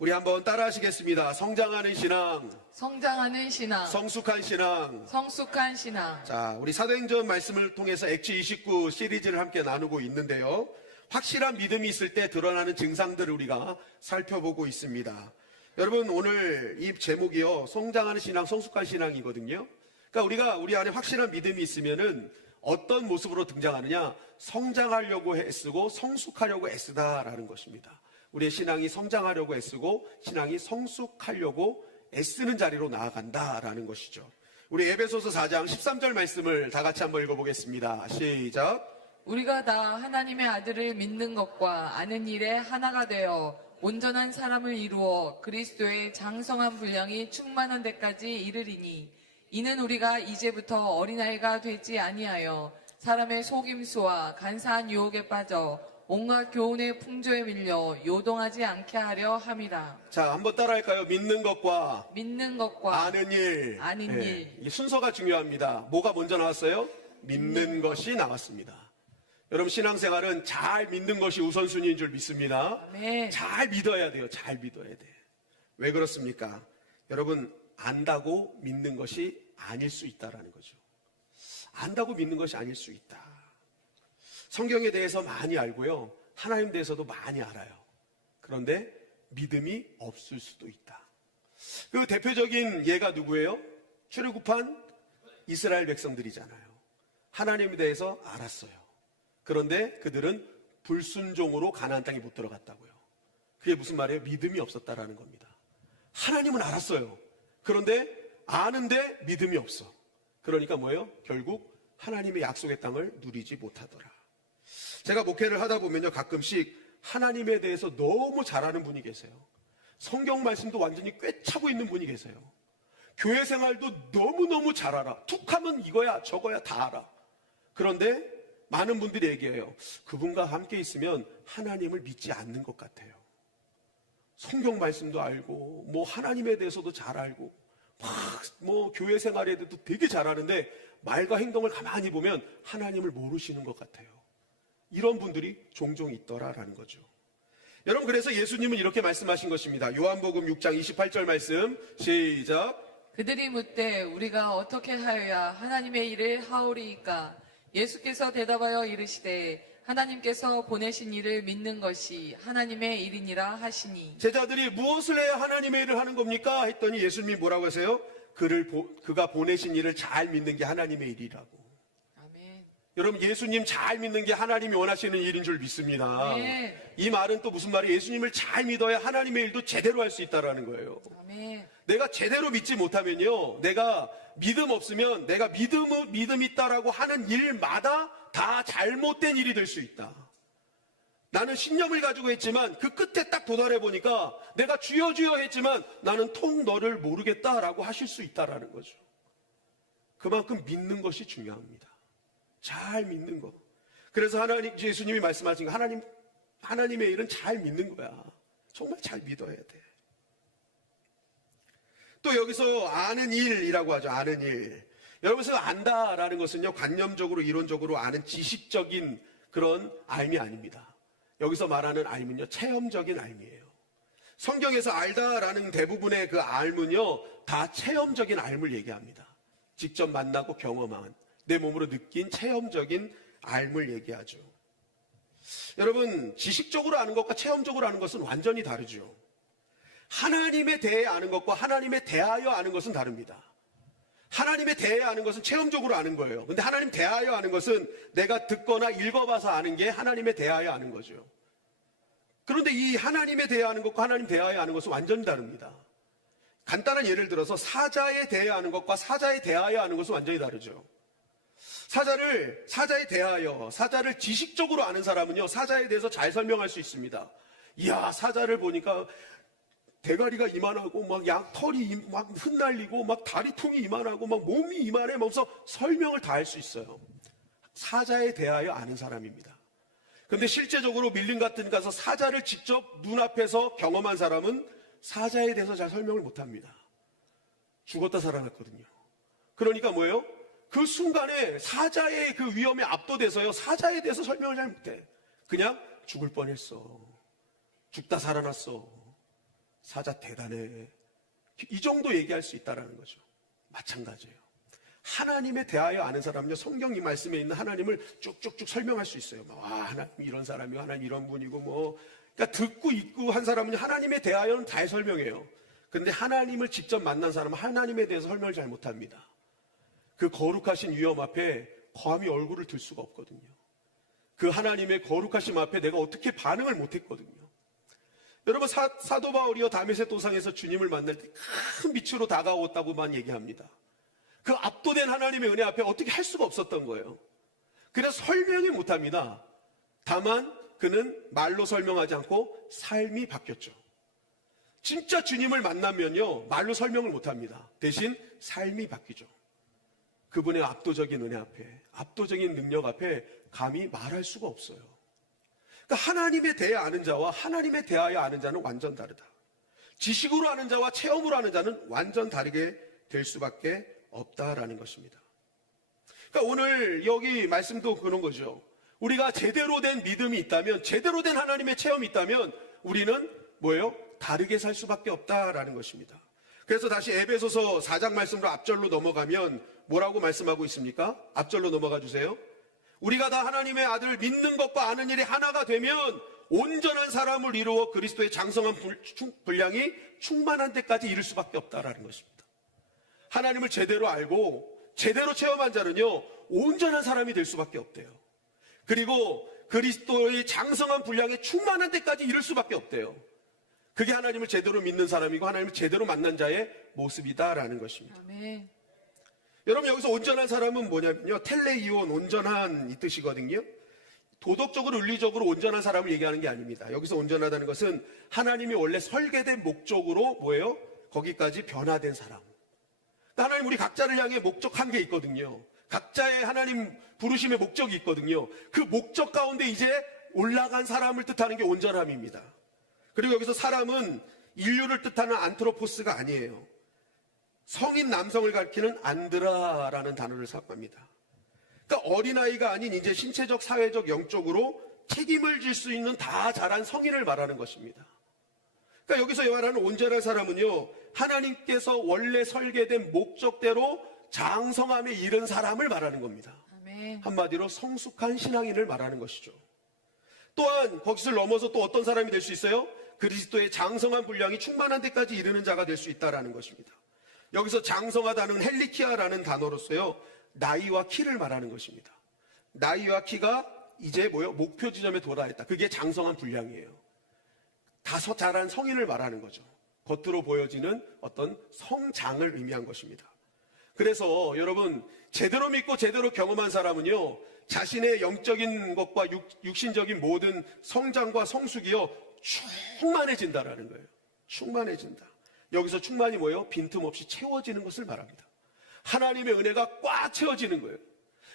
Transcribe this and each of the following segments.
우리 한번 따라하시겠습니다. 성장하는 신앙, 성장하는 신앙, 성숙한 신앙. 성숙한 신앙. 자, 우리 사도행전 말씀을 통해서 액츠 29 시리즈를 함께 나누고 있는데요. 확실한 믿음이 있을 때 드러나는 증상들을 우리가 살펴보고 있습니다. 여러분, 오늘 이 제목이요, 성장하는 신앙, 성숙한 신앙이거든요. 그러니까 우리 안에 확실한 믿음이 있으면은 어떤 모습으로 등장하느냐? 성장하려고 애쓰고 성숙하려고 애쓰다라는 것입니다. 우리의 신앙이 성장하려고 애쓰고 신앙이 성숙하려고 애쓰는 자리로 나아간다라는 것이죠. 우리 에베소서 4장 13절 말씀을 다 같이 한번 읽어보겠습니다. 시작. 우리가 다 하나님의 아들을 믿는 것과 아는 일에 하나가 되어 온전한 사람을 이루어 그리스도의 장성한 분량이 충만한 데까지 이르리니 이는 우리가 이제부터 어린아이가 되지 아니하여 사람의 속임수와 간사한 유혹에 빠져 온갖 교훈의 풍조에 밀려 요동하지 않게 하려 함이라. 자, 한번 따라할까요? 믿는 것과 아는 일. 이 순서가 중요합니다. 뭐가 먼저 나왔어요? 믿는 것이 나왔습니다. 여러분, 신앙생활은 잘 믿는 것이 우선순위인 줄 믿습니다. 아멘. 잘 믿어야 돼요. 잘 믿어야 돼. 왜 그렇습니까? 여러분, 안다고 믿는 것이 아닐 수 있다라는 거죠. 안다고 믿는 것이 아닐 수 있다. 성경에 대해서 많이 알고요. 하나님에 대해서도 많이 알아요. 그런데 믿음이 없을 수도 있다. 그 대표적인 예가 누구예요? 출애굽한 이스라엘 백성들이잖아요. 하나님에 대해서 알았어요. 그런데 그들은 불순종으로 가나안 땅에 못 들어갔다고요. 그게 무슨 말이에요? 믿음이 없었다라는 겁니다. 하나님은 알았어요. 그런데 아는데 믿음이 없어. 그러니까 뭐예요? 결국 하나님의 약속의 땅을 누리지 못하더라. 제가 목회를 하다 보면요, 가끔씩 하나님에 대해서 너무 잘 아는 분이 계세요. 성경 말씀도 완전히 꿰차고 있는 분이 계세요. 교회 생활도 너무너무 잘 알아. 툭 하면 이거야 저거야 다 알아. 그런데 많은 분들이 얘기해요. 그분과 함께 있으면 하나님을 믿지 않는 것 같아요. 성경 말씀도 알고 뭐 하나님에 대해서도 잘 알고 뭐 교회 생활에 대해서도 되게 잘 아는데 말과 행동을 가만히 보면 하나님을 모르시는 것 같아요. 이런 분들이 종종 있더라라는 거죠. 여러분, 그래서 예수님은 이렇게 말씀하신 것입니다. 요한복음 6장 28절 말씀 시작. 그들이 묻되 우리가 어떻게 하여야 하나님의 일을 하오리이까? 예수께서 대답하여 이르시되 하나님께서 보내신 일을 믿는 것이 하나님의 일이니라 하시니. 제자들이 무엇을 해야 하나님의 일을 하는 겁니까? 했더니 예수님이 뭐라고 하세요? 그가 보내신 일을 잘 믿는 게 하나님의 일이라고. 아멘. 여러분, 예수님 잘 믿는 게 하나님이 원하시는 일인 줄 믿습니다. 아멘. 이 말은 또 무슨 말이에요? 예수님을 잘 믿어야 하나님의 일도 제대로 할 수 있다는 거예요. 아멘. 내가 제대로 믿지 못하면요, 내가 믿음 없으면 내가 믿음 있다라고 하는 일마다 다 잘못된 일이 될 수 있다. 나는 신념을 가지고 했지만 그 끝에 딱 도달해 보니까 내가 주여 주여 했지만 나는 통 너를 모르겠다라고 하실 수 있다라는 거죠. 그만큼 믿는 것이 중요합니다. 잘 믿는 거. 그래서 예수님이 말씀하신 거, 하나님의 일은 잘 믿는 거야. 정말 잘 믿어야 돼. 또 여기서 아는 일이라고 하죠. 아는 일. 여러분서 안다라는 것은요, 관념적으로 이론적으로 아는 지식적인 그런 알미 아닙니다. 여기서 말하는 알미는요, 체험적인 알미예요. 성경에서 알다라는 대부분의 그 알문요, 다 체험적인 알을 얘기합니다. 직접 만나고 경험한, 내 몸으로 느낀 체험적인 알을 얘기하죠. 여러분, 지식적으로 아는 것과 체험적으로 아는 것은 완전히 다르죠. 하나님에 대해 아는 것과 하나님에 대하여 아는 것은 다릅니다. 하나님에 대해 아는 것은 체험적으로 아는 거예요. 근데 하나님 대하여 아는 것은 내가 듣거나 읽어봐서 아는 게 하나님에 대하여 아는 거죠. 그런데 이 하나님에 대해 아는 것과 하나님 대하여 아는 것은 완전히 다릅니다. 간단한 예를 들어서 사자에 대해 아는 것과 사자에 대하여 아는 것은 완전히 다르죠. 사자에 대하여, 사자를 지식적으로 아는 사람은요, 사자에 대해서 잘 설명할 수 있습니다. 이야, 사자를 보니까 대가리가 이만하고 막 털이 막 흩날리고 막 다리통이 이만하고 막 몸이 이만해 하면서 설명을 다 할 수 있어요. 사자에 대하여 아는 사람입니다. 그런데 실제적으로 밀림 같은 데 가서 사자를 직접 눈앞에서 경험한 사람은 사자에 대해서 잘 설명을 못합니다. 죽었다 살아났거든요. 그러니까 뭐예요? 그 순간에 사자의 그 위험에 압도돼서요, 사자에 대해서 설명을 잘 못해. 그냥 죽을 뻔했어, 죽다 살아났어, 사자 대단해. 이 정도 얘기할 수 있다는 거죠. 마찬가지예요. 하나님에 대하여 아는 사람은요, 성경 이 말씀에 있는 하나님을 쭉쭉쭉 설명할 수 있어요. 와, 하나님 이런 사람이고, 하나님 이런 분이고, 뭐. 그러니까 듣고 있고 한 사람은 하나님에 대하여는 잘 설명해요. 근데 하나님을 직접 만난 사람은 하나님에 대해서 설명을 잘 못합니다. 그 거룩하신 위엄 앞에 감히 얼굴을 들 수가 없거든요. 그 하나님의 거룩하심 앞에 내가 어떻게 반응을 못했거든요. 여러분, 사도 바울이요 다메섹 도상에서 주님을 만날 때 큰 빛으로 다가왔다고만 얘기합니다. 그 압도된 하나님의 은혜 앞에 어떻게 할 수가 없었던 거예요. 그래서 설명이 못합니다. 다만 그는 말로 설명하지 않고 삶이 바뀌었죠. 진짜 주님을 만나면요, 말로 설명을 못합니다. 대신 삶이 바뀌죠. 그분의 압도적인 은혜 앞에, 압도적인 능력 앞에 감히 말할 수가 없어요. 그러니까 하나님에 대해 아는 자와 하나님에 대하여 아는 자는 완전 다르다. 지식으로 아는 자와 체험으로 아는 자는 완전 다르게 될 수밖에 없다라는 것입니다. 그러니까 오늘 여기 말씀도 그런 거죠. 우리가 제대로 된 믿음이 있다면, 제대로 된 하나님의 체험이 있다면 우리는 뭐예요? 다르게 살 수밖에 없다라는 것입니다. 그래서 다시 에베소서 4장 말씀으로 앞절로 넘어가면 뭐라고 말씀하고 있습니까? 앞절로 넘어가 주세요. 우리가 다 하나님의 아들을 믿는 것과 아는 일이 하나가 되면 온전한 사람을 이루어 그리스도의 장성한 분량이 충만한 데까지 이를 수밖에 없다라는 것입니다. 하나님을 제대로 알고 제대로 체험한 자는요, 온전한 사람이 될 수밖에 없대요. 그리고 그리스도의 장성한 분량에 충만한 데까지 이를 수밖에 없대요. 그게 하나님을 제대로 믿는 사람이고 하나님을 제대로 만난 자의 모습이다라는 것입니다. 아멘. 여러분, 여기서 온전한 사람은 뭐냐면요, 텔레이온, 온전한 이 뜻이거든요. 도덕적으로 윤리적으로 온전한 사람을 얘기하는 게 아닙니다. 여기서 온전하다는 것은 하나님이 원래 설계된 목적으로 뭐예요? 거기까지 변화된 사람. 그러니까 하나님 우리 각자를 향해 목적한 게 있거든요. 각자의 하나님 부르심의 목적이 있거든요. 그 목적 가운데 이제 올라간 사람을 뜻하는 게 온전함입니다. 그리고 여기서 사람은 인류를 뜻하는 안트로포스가 아니에요. 성인 남성을 가리키는 안드라라는 단어를 사용합니다. 그러니까 어린아이가 아닌 이제 신체적, 사회적, 영적으로 책임을 질 수 있는 다 자란 성인을 말하는 것입니다. 그러니까 여기서 말하는 온전한 사람은요, 하나님께서 원래 설계된 목적대로 장성함에 이른 사람을 말하는 겁니다. 아멘. 한마디로 성숙한 신앙인을 말하는 것이죠. 또한 거기서 넘어서 또 어떤 사람이 될 수 있어요? 그리스도의 장성한 분량이 충만한 데까지 이르는 자가 될 수 있다라는 것입니다. 여기서 장성하다는 헬리키아라는 단어로서요, 나이와 키를 말하는 것입니다. 나이와 키가 이제 목표 지점에 도달했다. 그게 장성한 분량이에요. 다섯 자란 성인을 말하는 거죠. 겉으로 보여지는 어떤 성장을 의미한 것입니다. 그래서 여러분, 제대로 믿고 제대로 경험한 사람은요, 자신의 영적인 것과 육신적인 모든 성장과 성숙이요, 충만해진다라는 거예요. 충만해진다. 여기서 충만이 뭐예요? 빈틈없이 채워지는 것을 말합니다. 하나님의 은혜가 꽉 채워지는 거예요.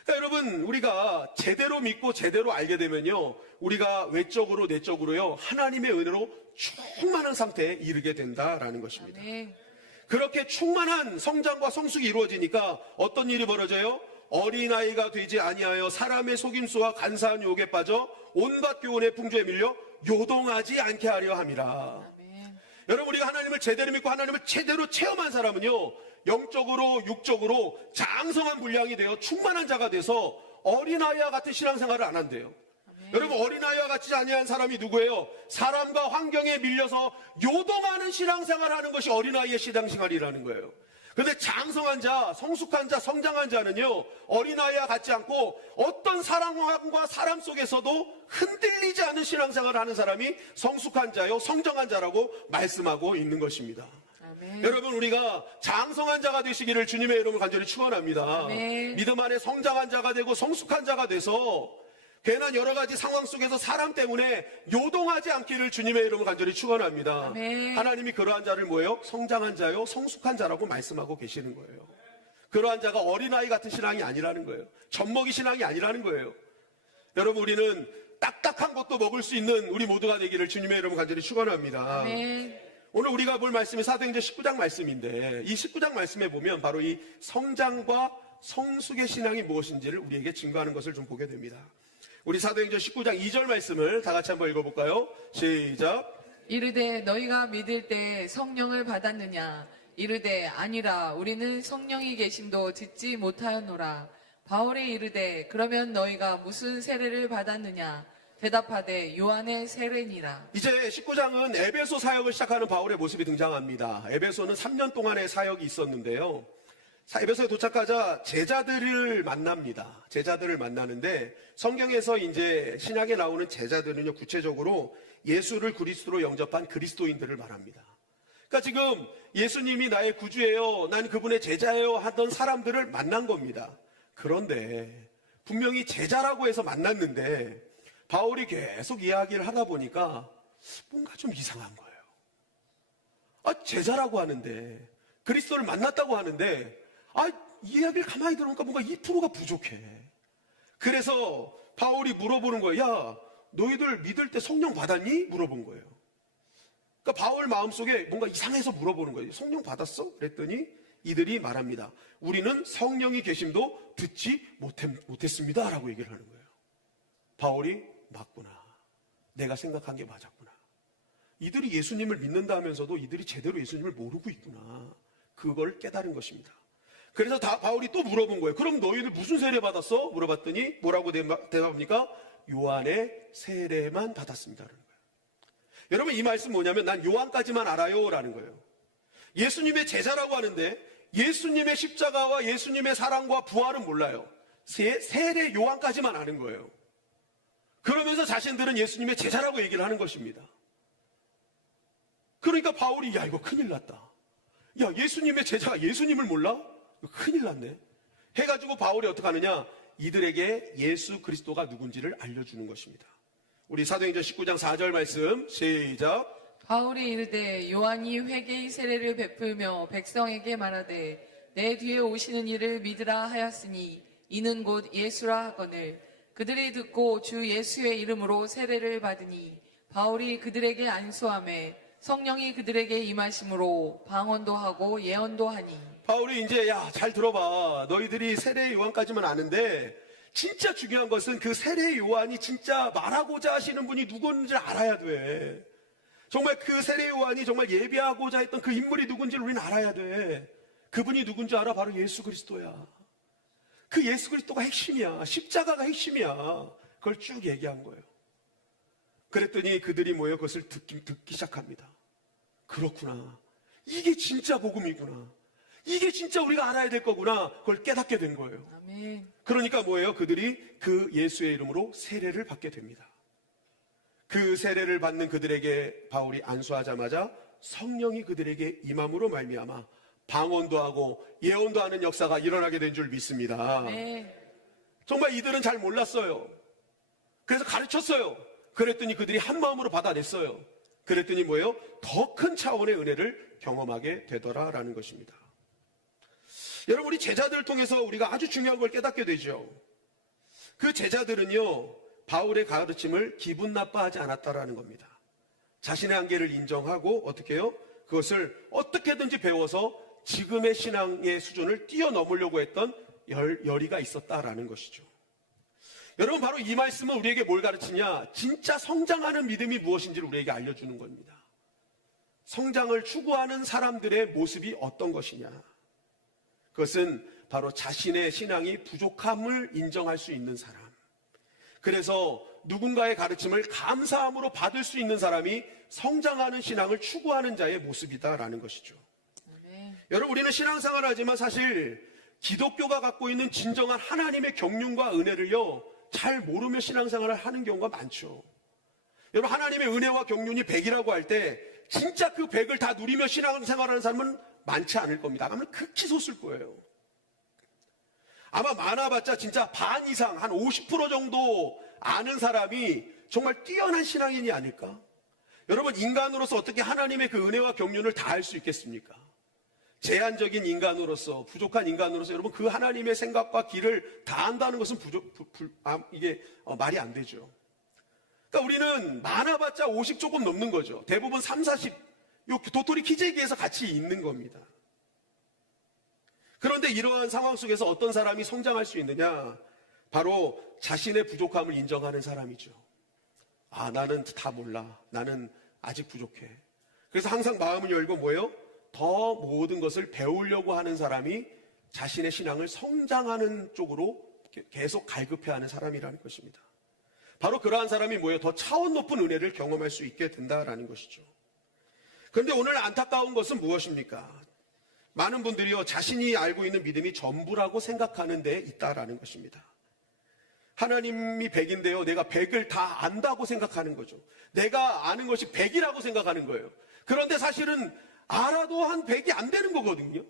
그러니까 여러분, 우리가 제대로 믿고 제대로 알게 되면요, 우리가 외적으로 내적으로요, 하나님의 은혜로 충만한 상태에 이르게 된다라는 것입니다. 아멘. 그렇게 충만한 성장과 성숙이 이루어지니까 어떤 일이 벌어져요? 어린아이가 되지 아니하여 사람의 속임수와 간사한 유혹에 빠져 온갖 교훈의 풍조에 밀려 요동하지 않게 하려 함이라. 아멘. 여러분, 우리가 하나님을 제대로 믿고 하나님을 제대로 체험한 사람은요, 영적으로 육적으로 장성한 분량이 되어 충만한 자가 돼서 어린아이와 같은 신앙생활을 안 한대요. 여러분, 어린아이와 같지 아니한 사람이 누구예요? 사람과 환경에 밀려서 요동하는 신앙생활을 하는 것이 어린아이의 신앙생활이라는 거예요. 그런데 장성한 자, 성숙한 자, 성장한 자는요, 어린아이와 같지 않고 어떤 사랑과 사람 속에서도 흔들리지 않는 신앙생활을 하는 사람이 성숙한 자요, 성장한 자라고 말씀하고 있는 것입니다. 아멘. 여러분, 우리가 장성한 자가 되시기를 주님의 이름으로 간절히 축원합니다. 아멘. 믿음 안에 성장한 자가 되고 성숙한 자가 돼서 괜한 여러 가지 상황 속에서 사람 때문에 요동하지 않기를 주님의 이름으로 간절히 축원합니다. 아멘. 하나님이 그러한 자를 뭐예요? 성장한 자요, 성숙한 자라고 말씀하고 계시는 거예요. 그러한 자가 어린아이 같은 신앙이 아니라는 거예요. 젖먹이 신앙이 아니라는 거예요. 여러분, 우리는 딱딱한 것도 먹을 수 있는 우리 모두가 되기를 주님의 이름으로 간절히 축원합니다. 아멘. 오늘 우리가 볼 말씀이 사도행전 19장 말씀인데, 이 19장 말씀에 보면 바로 이 성장과 성숙의 신앙이 무엇인지를 우리에게 증거하는 것을 좀 보게 됩니다. 우리 사도행전 19장 2절 말씀을 다 같이 한번 읽어볼까요? 시작. 이르되 너희가 믿을 때 성령을 받았느냐? 이르되 아니라 우리는 성령이 계심도 듣지 못하였노라. 바울이 이르되 그러면 너희가 무슨 세례를 받았느냐? 대답하되 요한의 세례니라. 이제 19장은 에베소 사역을 시작하는 바울의 모습이 등장합니다. 에베소는 3년 동안의 사역이 있었는데요. 에베소에 도착하자 제자들을 만납니다. 제자들을 만나는데 성경에서 이제 신약에 나오는 제자들은요, 구체적으로 예수를 그리스도로 영접한 그리스도인들을 말합니다. 그러니까 지금 예수님이 나의 구주예요, 난 그분의 제자예요 하던 사람들을 만난 겁니다. 그런데 분명히 제자라고 해서 만났는데 바울이 계속 이야기를 하다 보니까 뭔가 좀 이상한 거예요. 제자라고 하는데, 그리스도를 만났다고 하는데, 이 이야기를 가만히 들어보니까 뭔가 2%가 부족해. 그래서 바울이 물어보는 거예요. 야, 너희들 믿을 때 성령 받았니? 물어본 거예요. 그러니까 바울 마음속에 뭔가 이상해서 물어보는 거예요. 성령 받았어? 그랬더니 이들이 말합니다. 우리는 성령이 계심도 듣지 못했습니다 라고 얘기를 하는 거예요. 바울이 맞구나, 내가 생각한 게 맞았구나, 이들이 예수님을 믿는다 하면서도 이들이 제대로 예수님을 모르고 있구나, 그걸 깨달은 것입니다. 그래서 바울이 또 물어본 거예요. 그럼 너희들 무슨 세례 받았어? 물어봤더니 뭐라고 대답합니까? 요한의 세례만 받았습니다라는 거예요. 여러분, 이 말씀 뭐냐면 난 요한까지만 알아요 라는 거예요. 예수님의 제자라고 하는데 예수님의 십자가와 예수님의 사랑과 부활은 몰라요. 세례 요한까지만 아는 거예요. 그러면서 자신들은 예수님의 제자라고 얘기를 하는 것입니다. 그러니까 바울이, 야, 이거 큰일 났다, 야, 예수님의 제자가 예수님을 몰라? 큰일 났네 해가지고 바울이 어떻게 하느냐, 이들에게 예수 그리스도가 누군지를 알려주는 것입니다. 우리 사도행전 19장 4절 말씀 시작. 바울이 이르되 요한이 회개의 세례를 베풀며 백성에게 말하되 내 뒤에 오시는 이를 믿으라 하였으니 이는 곧 예수라 하거늘 그들이 듣고 주 예수의 이름으로 세례를 받으니 바울이 그들에게 안수하매 성령이 그들에게 임하심으로 방언도 하고 예언도 하니. 바울이 이제, 야, 잘 들어봐, 너희들이 세례 요한까지만 아는데 진짜 중요한 것은 그 세례 요한이 진짜 말하고자 하시는 분이 누군지 알아야 돼. 정말 그 세례 요한이 정말 예비하고자 했던 그 인물이 누군지를 우리는 알아야 돼. 그분이 누군지 알아? 바로 예수 그리스도야. 그 예수 그리스도가 핵심이야. 십자가가 핵심이야. 그걸 쭉 얘기한 거예요. 그랬더니 그들이 모여 그것을 듣기 시작합니다. 그렇구나, 이게 진짜 복음이구나, 이게 진짜 우리가 알아야 될 거구나, 그걸 깨닫게 된 거예요. 아멘. 그러니까 뭐예요? 그들이 그 예수의 이름으로 세례를 받게 됩니다. 그 세례를 받는 그들에게 바울이 안수하자마자 성령이 그들에게 임함으로 말미암아 방언도 하고 예언도 하는 역사가 일어나게 된 줄 믿습니다. 네. 정말 이들은 잘 몰랐어요. 그래서 가르쳤어요. 그랬더니 그들이 한 마음으로 받아냈어요. 그랬더니 뭐예요? 더 큰 차원의 은혜를 경험하게 되더라라는 것입니다. 여러분, 우리 제자들을 통해서 우리가 아주 중요한 걸 깨닫게 되죠. 그 제자들은요, 바울의 가르침을 기분 나빠하지 않았다라는 겁니다. 자신의 한계를 인정하고 어떻게 해요? 그것을 어떻게든지 배워서 지금의 신앙의 수준을 뛰어넘으려고 했던 열의가 있었다라는 것이죠. 여러분, 바로 이 말씀은 우리에게 뭘 가르치냐? 진짜 성장하는 믿음이 무엇인지를 우리에게 알려주는 겁니다. 성장을 추구하는 사람들의 모습이 어떤 것이냐? 그것은 바로 자신의 신앙이 부족함을 인정할 수 있는 사람, 그래서 누군가의 가르침을 감사함으로 받을 수 있는 사람이 성장하는 신앙을 추구하는 자의 모습이다라는 것이죠. 여러분, 우리는 신앙생활을 하지만 사실 기독교가 갖고 있는 진정한 하나님의 경륜과 은혜를요, 잘 모르며 신앙생활을 하는 경우가 많죠. 여러분, 하나님의 은혜와 경륜이 100이라고 할 때 진짜 그 100을 다 누리며 신앙생활하는 사람은 많지 않을 겁니다. 아마 극히 소수일 거예요. 아마 많아봤자 진짜 반 이상, 한 50% 정도 아는 사람이 정말 뛰어난 신앙인이 아닐까? 여러분, 인간으로서 어떻게 하나님의 그 은혜와 경륜을 다 알 수 있겠습니까? 제한적인 인간으로서, 부족한 인간으로서 여러분 그 하나님의 생각과 길을 다 안다는 것은 이게 말이 안 되죠. 그러니까 우리는 많아봤자 50 조금 넘는 거죠. 대부분 3, 40, 요 도토리 키재기에서 같이 있는 겁니다. 그런데 이러한 상황 속에서 어떤 사람이 성장할 수 있느냐? 바로 자신의 부족함을 인정하는 사람이죠. 나는 다 몰라. 나는 아직 부족해. 그래서 항상 마음을 열고 뭐예요? 더 모든 것을 배우려고 하는 사람이 자신의 신앙을 성장하는 쪽으로 계속 갈급해하는 사람이라는 것입니다. 바로 그러한 사람이 뭐예요? 더 차원 높은 은혜를 경험할 수 있게 된다라는 것이죠. 그런데 오늘 안타까운 것은 무엇입니까? 많은 분들이요, 자신이 알고 있는 믿음이 전부라고 생각하는 데 있다라는 것입니다. 하나님이 100인데요, 내가 100을 다 안다고 생각하는 거죠. 내가 아는 것이 100이라고 생각하는 거예요. 그런데 사실은 알아도 한 100이 안 되는 거거든요.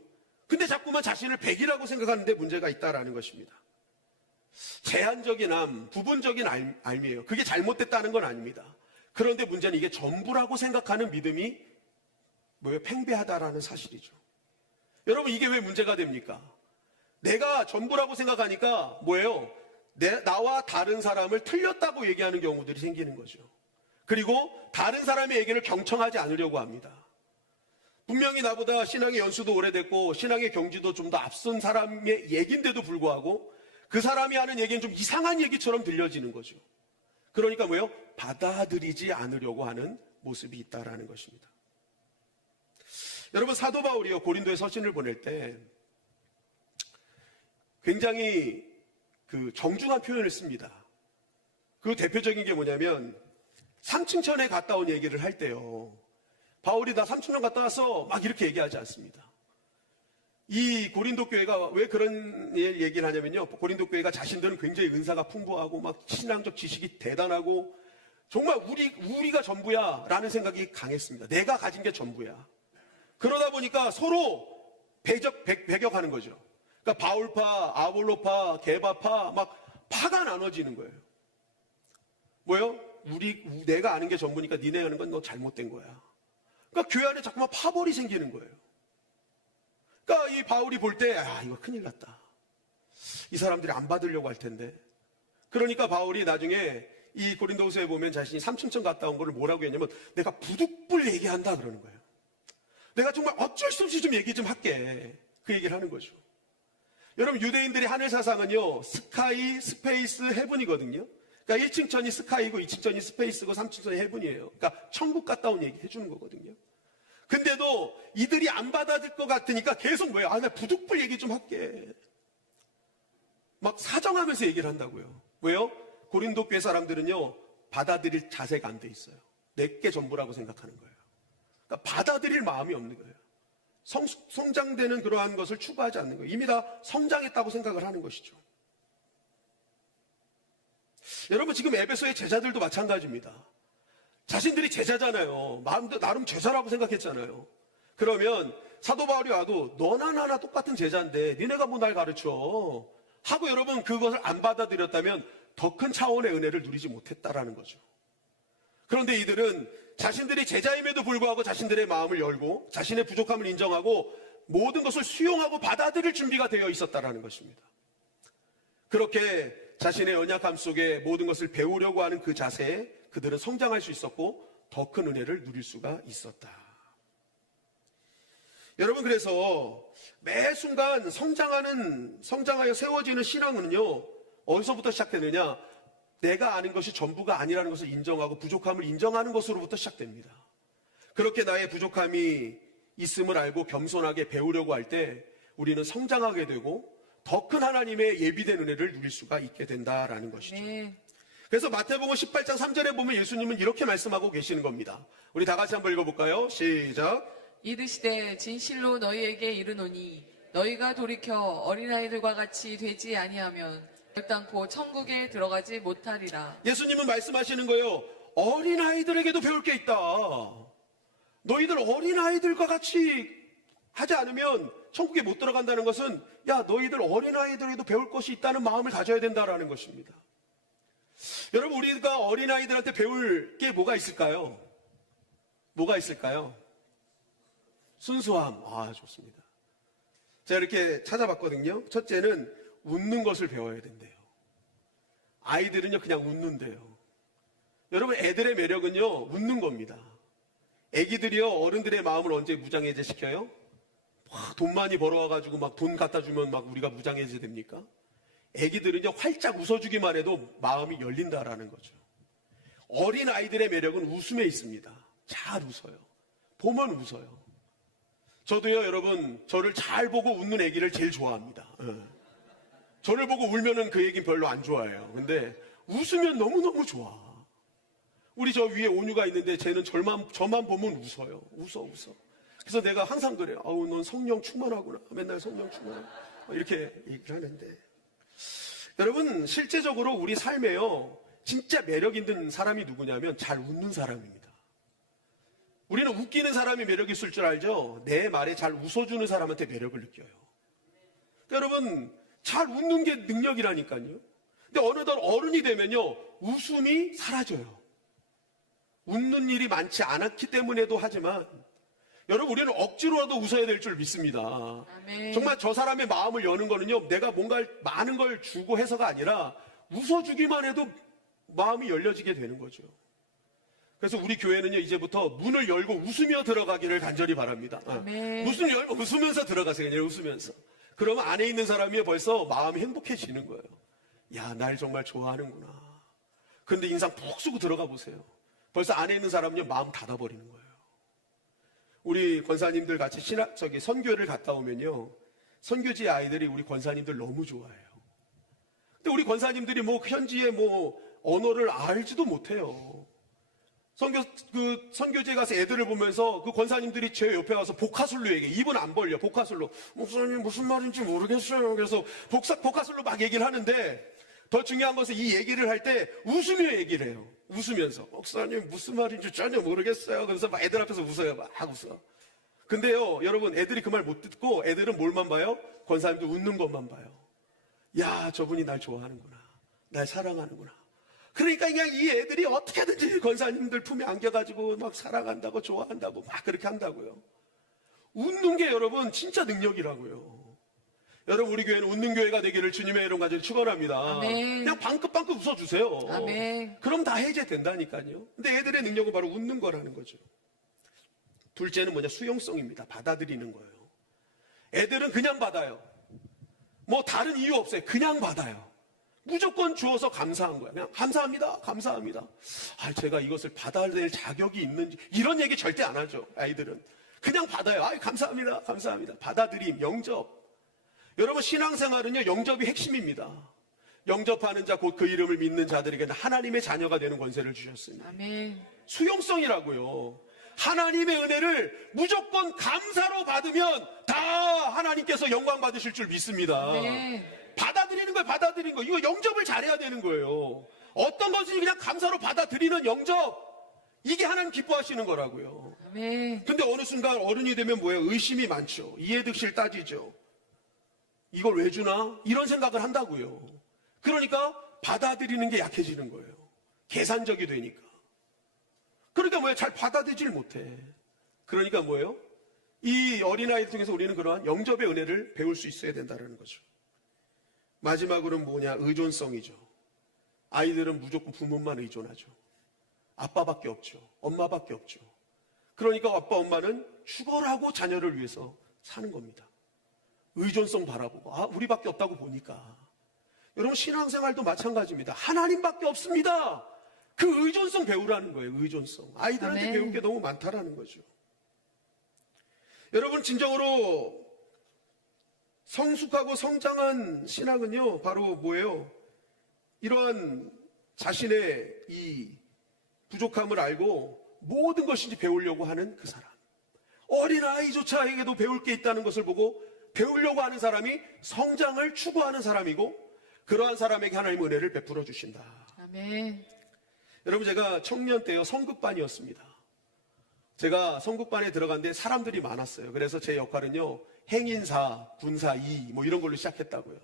근데 자꾸만 자신을 100이라고 생각하는데 문제가 있다라는 것입니다. 제한적인 암, 부분적인 알미예요. 그게 잘못됐다는 건 아닙니다. 그런데 문제는 이게 전부라고 생각하는 믿음이 뭐예요? 팽배하다라는 사실이죠. 여러분, 이게 왜 문제가 됩니까? 내가 전부라고 생각하니까 뭐예요? 나와 다른 사람을 틀렸다고 얘기하는 경우들이 생기는 거죠. 그리고 다른 사람의 얘기를 경청하지 않으려고 합니다. 분명히 나보다 신앙의 연수도 오래됐고 신앙의 경지도 좀 더 앞선 사람의 얘기인데도 불구하고 그 사람이 하는 얘기는 좀 이상한 얘기처럼 들려지는 거죠. 그러니까 뭐예요? 받아들이지 않으려고 하는 모습이 있다라는 것입니다. 여러분, 사도 바울이요, 고린도에 서신을 보낼 때 굉장히 그 정중한 표현을 씁니다. 그 대표적인 게 뭐냐면 삼층천에 갔다 온 얘기를 할 때요, 바울이 나 삼층천 갔다 와서 막 이렇게 얘기하지 않습니다. 이 고린도 교회가 왜 그런 얘기를 하냐면요, 고린도 교회가 자신들은 굉장히 은사가 풍부하고 막 신앙적 지식이 대단하고 정말 우리가 전부야 라는 생각이 강했습니다. 내가 가진 게 전부야. 그러다 보니까 서로 배격하는 거죠. 그러니까 바울파, 아볼로파, 게바파, 막 파가 나눠지는 거예요. 뭐요? 내가 아는 게 전부니까 니네 아는 건 너 잘못된 거야. 그러니까 교회 안에 자꾸만 파벌이 생기는 거예요. 그러니까 이 바울이 볼 때, 이거 큰일 났다. 이 사람들이 안 받으려고 할 텐데. 그러니까 바울이 나중에 이 고린도후서에 보면 자신이 삼층천 갔다 온 걸 뭐라고 했냐면, 내가 부득불 얘기한다 그러는 거예요. 내가 정말 어쩔 수 없이 좀 얘기 좀 할게. 그 얘기를 하는 거죠. 여러분, 유대인들의 하늘 사상은요, 스카이, 스페이스, 헤븐이거든요. 그러니까 1층천이 스카이고 2층천이 스페이스고 3층천이 헤븐이에요. 그러니까 천국 갔다 온 얘기 해주는 거거든요. 근데도 이들이 안 받아들 것 같으니까 계속 뭐예요? 나 부득불 얘기 좀 할게. 막 사정하면서 얘기를 한다고요. 왜요? 고린도 교회 사람들은요, 받아들일 자세가 안 돼 있어요. 내게 전부라고 생각하는 거예요. 그러니까 받아들일 마음이 없는 거예요. 성장되는 그러한 것을 추구하지 않는 거예요. 이미 다 성장했다고 생각을 하는 것이죠. 여러분, 지금 에베소의 제자들도 마찬가지입니다. 자신들이 제자잖아요. 마음도 나름 제자라고 생각했잖아요. 그러면 사도 바울이 와도 너나 나나 똑같은 제자인데 니네가 뭐 날 가르쳐 하고 여러분 그것을 안 받아들였다면 더 큰 차원의 은혜를 누리지 못했다라는 거죠. 그런데 이들은 자신들이 제자임에도 불구하고 자신들의 마음을 열고 자신의 부족함을 인정하고 모든 것을 수용하고 받아들일 준비가 되어 있었다라는 것입니다. 그렇게 자신의 연약함 속에 모든 것을 배우려고 하는 그 자세에 그들은 성장할 수 있었고 더 큰 은혜를 누릴 수가 있었다. 여러분, 그래서 매 순간 성장하여 세워지는 신앙은요, 어디서부터 시작되느냐? 내가 아는 것이 전부가 아니라는 것을 인정하고 부족함을 인정하는 것으로부터 시작됩니다. 그렇게 나의 부족함이 있음을 알고 겸손하게 배우려고 할 때 우리는 성장하게 되고 더 큰 하나님의 예비된 은혜를 누릴 수가 있게 된다라는 것이죠. 네. 그래서 마태복음 18장 3절에 보면 예수님은 이렇게 말씀하고 계시는 겁니다. 우리 다 같이 한번 읽어볼까요? 시작. 이르시되 진실로 너희에게 이르노니 너희가 돌이켜 어린아이들과 같이 되지 아니하면 결단코 천국에 들어가지 못하리라. 예수님은 말씀하시는 거예요. 어린아이들에게도 배울 게 있다. 너희들 어린아이들과 같이 하지 않으면 천국에 못 들어간다는 것은 너희들 어린아이들에게도 배울 것이 있다는 마음을 가져야 된다라는 것입니다. 여러분, 우리가 어린아이들한테 배울 게 뭐가 있을까요? 뭐가 있을까요? 순수함. 좋습니다. 제가 이렇게 찾아봤거든요. 첫째는 웃는 것을 배워야 된대요. 아이들은요, 그냥 웃는데요. 여러분, 애들의 매력은요, 웃는 겁니다. 애기들이요, 어른들의 마음을 언제 무장해제 시켜요? 돈 많이 벌어와가지고 막 돈 갖다 주면 막 우리가 무장해제 됩니까? 애기들은요, 활짝 웃어주기만 해도 마음이 열린다라는 거죠. 어린 아이들의 매력은 웃음에 있습니다. 잘 웃어요. 보면 웃어요. 저도요, 여러분, 저를 잘 보고 웃는 애기를 제일 좋아합니다. 저를 보고 울면은 그 애기는 별로 안 좋아해요. 근데 웃으면 너무너무 좋아. 우리 저 위에 온유가 있는데 쟤는 저만 보면 웃어요. 웃어. 그래서 내가 항상 그래요. 아우, 넌 성령 충만하구나. 맨날 성령 충만하구나. 이렇게 얘기를 하는데. 여러분, 실제적으로 우리 삶에요, 진짜 매력 있는 사람이 누구냐면 잘 웃는 사람입니다. 우리는 웃기는 사람이 매력 있을 줄 알죠? 내 말에 잘 웃어주는 사람한테 매력을 느껴요. 그러니까 여러분, 잘 웃는 게 능력이라니까요. 근데 어느덧 어른이 되면요, 웃음이 사라져요. 웃는 일이 많지 않았기 때문에도 하지만, 여러분, 우리는 억지로라도 웃어야 될 줄 믿습니다. 아멘. 정말 저 사람의 마음을 여는 거는요, 내가 뭔가 많은 걸 주고 해서가 아니라 웃어주기만 해도 마음이 열려지게 되는 거죠. 그래서 우리 교회는요, 이제부터 문을 열고 웃으며 들어가기를 간절히 바랍니다. 아멘. 문을 열고 웃으면서 들어가세요. 그냥 웃으면서. 그러면 안에 있는 사람이 벌써 마음이 행복해지는 거예요. 야, 날 정말 좋아하는구나. 근데 인상 푹 쓰고 들어가 보세요. 벌써 안에 있는 사람은요, 마음 닫아버리는 거예요. 우리 권사님들 같이 선교를 갔다 오면요, 선교지 아이들이 우리 권사님들 너무 좋아해요. 근데 우리 권사님들이 현지의 언어를 알지도 못해요. 선교지에 가서 애들을 보면서 그 권사님들이 제 옆에 가서 복화술로 얘기해. 입은 안 벌려, 복화술로. 목사님 무슨 말인지 모르겠어요. 그래서 복화술로 막 얘기를 하는데, 더 중요한 것은 이 얘기를 할 때 웃으며 얘기를 해요. 웃으면서. 목사님 무슨 말인지 전혀 모르겠어요. 그래서 막 애들 앞에서 웃어요. 막 웃어. 근데요, 여러분, 애들이 그 말 못 듣고 애들은 뭘만 봐요? 권사님들 웃는 것만 봐요. 야, 저분이 날 좋아하는구나. 날 사랑하는구나. 그러니까 그냥 이 애들이 어떻게든지 권사님들 품에 안겨가지고 막 사랑한다고 좋아한다고 막 그렇게 한다고요. 웃는 게 여러분 진짜 능력이라고요. 여러분, 우리 교회는 웃는 교회가 되기를 주님의 이름 가지고 축원합니다. 아멘. 그냥 방긋방긋 웃어주세요. 아멘. 그럼 다 해제된다니까요. 근데 애들의 능력은 바로 웃는 거라는 거죠. 둘째는 수용성입니다. 받아들이는 거예요. 애들은 그냥 받아요. 다른 이유 없어요. 그냥 받아요. 무조건 주어서 감사한 거야. 그냥 감사합니다. 감사합니다. 제가 이것을 받아야 될 자격이 있는지 이런 얘기 절대 안 하죠. 아이들은 그냥 받아요. 감사합니다. 감사합니다. 받아들임, 영접. 여러분, 신앙생활은요, 영접이 핵심입니다. 영접하는 자, 곧 그 이름을 믿는 자들에게는 하나님의 자녀가 되는 권세를 주셨습니다. 아멘. 수용성이라고요. 하나님의 은혜를 무조건 감사로 받으면 다 하나님께서 영광 받으실 줄 믿습니다. 아멘. 받아들이는 거예요. 받아들이는 거. 이거 영접을 잘해야 되는 거예요. 어떤 것을 그냥 감사로 받아들이는 영접, 이게 하나님 기뻐하시는 거라고요. 아멘. 근데 어느 순간 어른이 되면 뭐예요? 의심이 많죠. 이해득실 따지죠. 이걸 왜 주나? 이런 생각을 한다고요. 그러니까 받아들이는 게 약해지는 거예요. 계산적이 되니까. 그러니까 잘 받아들이질 못해. 그러니까 이 어린아이들 중에서 우리는 그러한 영접의 은혜를 배울 수 있어야 된다는 거죠. 마지막으로는 의존성이죠. 아이들은 무조건 부모만 의존하죠. 아빠밖에 없죠. 엄마밖에 없죠. 그러니까 아빠, 엄마는 죽어라고 자녀를 위해서 사는 겁니다. 의존성 바라보고, 우리밖에 없다고 보니까. 여러분, 신앙생활도 마찬가지입니다. 하나님밖에 없습니다. 그 의존성 배우라는 거예요. 의존성. 아이들한테 아멘. 배울 게 너무 많다라는 거죠. 여러분, 진정으로 성숙하고 성장한 신앙은요, 바로 이러한 자신의 이 부족함을 알고 모든 것인지 배우려고 하는 그 사람. 어린아이조차에게도 배울 게 있다는 것을 보고 배우려고 하는 사람이 성장을 추구하는 사람이고, 그러한 사람에게 하나님 은혜를 베풀어 주신다. 아멘. 여러분, 제가 청년 때요, 성급반이었습니다. 제가 성급반에 들어갔는데 사람들이 많았어요. 그래서 제 역할은요, 행인사, 군사 2 이런 걸로 시작했다고요.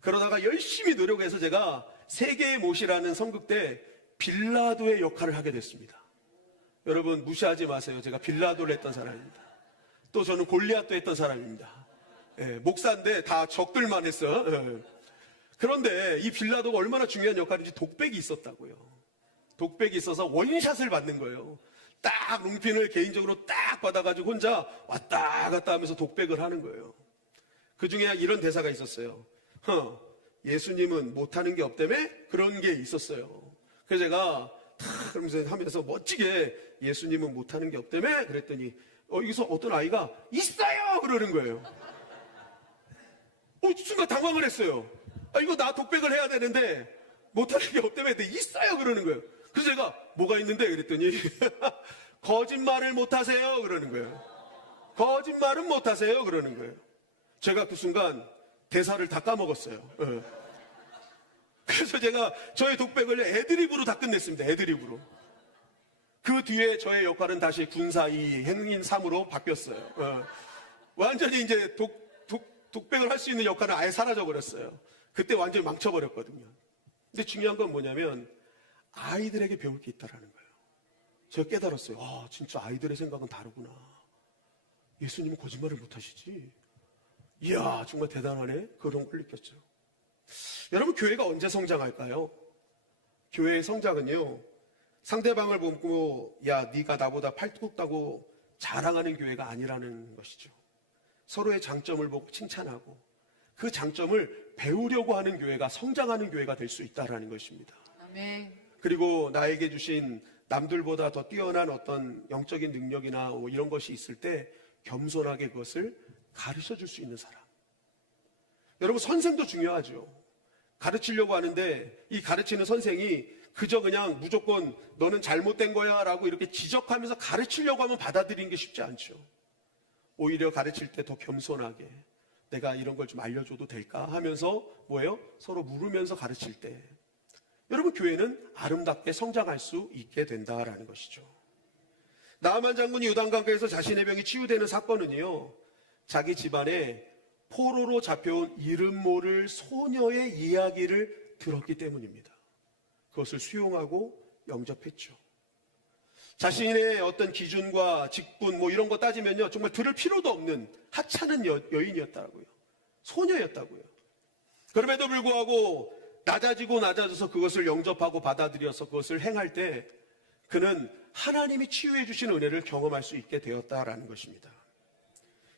그러다가 열심히 노력해서 제가 세계의 못이라는 성급 때 빌라도의 역할을 하게 됐습니다. 여러분, 무시하지 마세요. 제가 빌라도를 했던 사람입니다. 또 저는 골리앗도 했던 사람입니다. 목사인데 다 적들만 했어. 그런데 이 빌라도가 얼마나 중요한 역할인지 독백이 있었다고요. 독백이 있어서 원샷을 받는 거예요. 딱 롱핀을 개인적으로 딱 받아가지고 혼자 왔다 갔다 하면서 독백을 하는 거예요. 그 중에 이런 대사가 있었어요. 예수님은 못하는 게 없다며? 그런 게 있었어요. 그래서 제가 탁 그러면서 하면서 멋지게 예수님은 못하는 게 없다며? 그랬더니 여기서 어떤 아이가 있어요! 그러는 거예요. 순간 당황을 했어요. 이거 나 독백을 해야 되는데 못하는 게 없다며? 있어요! 그러는 거예요. 그래서 제가 뭐가 있는데? 그랬더니 거짓말을 못하세요! 그러는 거예요. 거짓말은 못하세요! 그러는 거예요. 제가 그 순간 대사를 다 까먹었어요. 그래서 제가 저의 독백을 애드립으로 다 끝냈습니다. 애드립으로. 그 뒤에 저의 역할은 다시 군사 2, 행인 3으로 바뀌었어요. 완전히 이제 독백을 할 수 있는 역할은 아예 사라져버렸어요. 그때 완전히 망쳐버렸거든요. 근데 중요한 건 뭐냐면 아이들에게 배울 게 있다는 거예요. 제가 깨달았어요. 진짜 아이들의 생각은 다르구나. 예수님은 거짓말을 못하시지. 이야, 정말 대단하네. 그런 걸 느꼈죠. 여러분, 교회가 언제 성장할까요? 교회의 성장은요, 상대방을 보고 야, 네가 나보다 팔뚝다고 자랑하는 교회가 아니라는 것이죠. 서로의 장점을 보고 칭찬하고 그 장점을 배우려고 하는 교회가 성장하는 교회가 될 수 있다는 것입니다. 아멘. 그리고 나에게 주신 남들보다 더 뛰어난 어떤 영적인 능력이나 이런 것이 있을 때 겸손하게 그것을 가르쳐 줄 수 있는 사람. 여러분, 선생도 중요하죠. 가르치려고 하는데 이 가르치는 선생이 그저 그냥 무조건 너는 잘못된 거야 라고 이렇게 지적하면서 가르치려고 하면 받아들이는 게 쉽지 않죠. 오히려 가르칠 때 더 겸손하게 내가 이런 걸 좀 알려줘도 될까 하면서 뭐예요? 서로 물으면서 가르칠 때 여러분, 교회는 아름답게 성장할 수 있게 된다라는 것이죠. 나아만 장군이 요단강가에서 자신의 병이 치유되는 사건은요, 자기 집안에 포로로 잡혀온 이름 모를 소녀의 이야기를 들었기 때문입니다. 그것을 수용하고 영접했죠. 자신의 어떤 기준과 직분 이런 거 따지면요, 정말 들을 필요도 없는 하찮은 여인이었다고요. 소녀였다고요. 그럼에도 불구하고 낮아져서 그것을 영접하고 받아들여서 그것을 행할 때 그는 하나님이 치유해 주신 은혜를 경험할 수 있게 되었다라는 것입니다.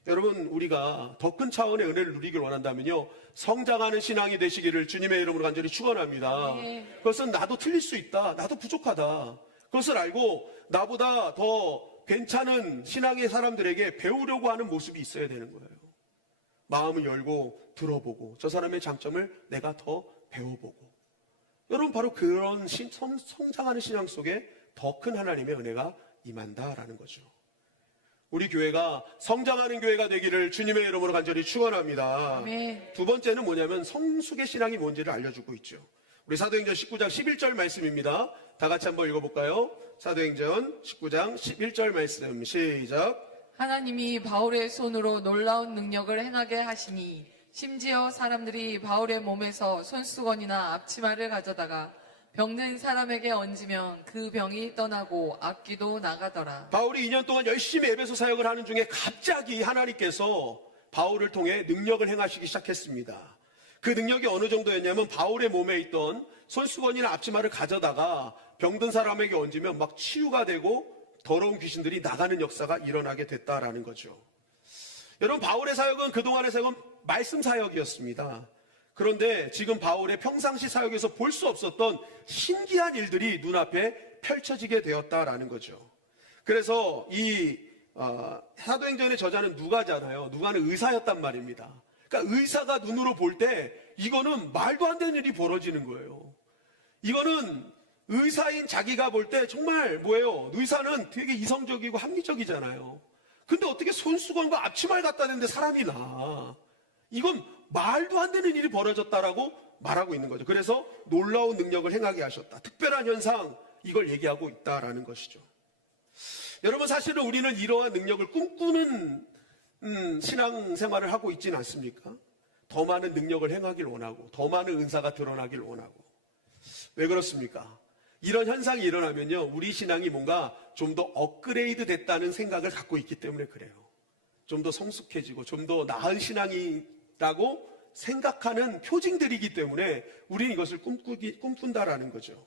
여러분, 우리가 더 큰 차원의 은혜를 누리길 원한다면요, 성장하는 신앙이 되시기를 주님의 이름으로 간절히 축원합니다. 그것은 나도 틀릴 수 있다, 나도 부족하다, 그것을 알고 나보다 더 괜찮은 신앙의 사람들에게 배우려고 하는 모습이 있어야 되는 거예요. 마음을 열고 들어보고 저 사람의 장점을 내가 더 배워보고. 여러분, 바로 그런 성장하는 신앙 속에 더 큰 하나님의 은혜가 임한다라는 거죠. 우리 교회가 성장하는 교회가 되기를 주님의 이름으로 간절히 축원합니다. 두 번째는 뭐냐면 성숙의 신앙이 뭔지를 알려주고 있죠. 우리 사도행전 19장 11절 말씀입니다. 다 같이 한번 읽어볼까요? 사도행전 19장 11절 말씀 시작. 하나님이 바울의 손으로 놀라운 능력을 행하게 하시니 심지어 사람들이 바울의 몸에서 손수건이나 앞치마를 가져다가 병든 사람에게 얹으면 그 병이 떠나고 악귀도 나가더라. 바울이 2년 동안 열심히 에베소 사역을 하는 중에 갑자기 하나님께서 바울을 통해 능력을 행하시기 시작했습니다. 그 능력이 어느 정도였냐면 바울의 몸에 있던 손수건이나 앞치마를 가져다가 병든 사람에게 얹으면 막 치유가 되고 더러운 귀신들이 나가는 역사가 일어나게 됐다라는 거죠. 여러분, 바울의 사역은 그동안의 사역은 말씀 사역이었습니다. 그런데 지금 바울의 평상시 사역에서 볼 수 없었던 신기한 일들이 눈앞에 펼쳐지게 되었다라는 거죠. 그래서 이 사도행전의 저자는 누가잖아요. 누가는 의사였단 말입니다. 그러니까 의사가 눈으로 볼 때 이거는 말도 안 되는 일이 벌어지는 거예요. 이거는 의사인 자기가 볼 때 정말 뭐예요? 의사는 되게 이성적이고 합리적이잖아요. 근데 어떻게 손수건과 앞치마를 갖다 댔는데 사람이 나? 이건 말도 안 되는 일이 벌어졌다라고 말하고 있는 거죠. 그래서 놀라운 능력을 행하게 하셨다. 특별한 현상, 이걸 얘기하고 있다라는 것이죠. 여러분, 사실은 우리는 이러한 능력을 꿈꾸는 신앙생활을 하고 있지는 않습니까? 더 많은 능력을 행하길 원하고 더 많은 은사가 드러나길 원하고. 왜 그렇습니까? 이런 현상이 일어나면요, 우리 신앙이 뭔가 좀 더 업그레이드 됐다는 생각을 갖고 있기 때문에 그래요. 좀 더 성숙해지고 좀 더 나은 신앙이라고 생각하는 표징들이기 때문에 우리는 이것을 꿈꾼다라는 거죠.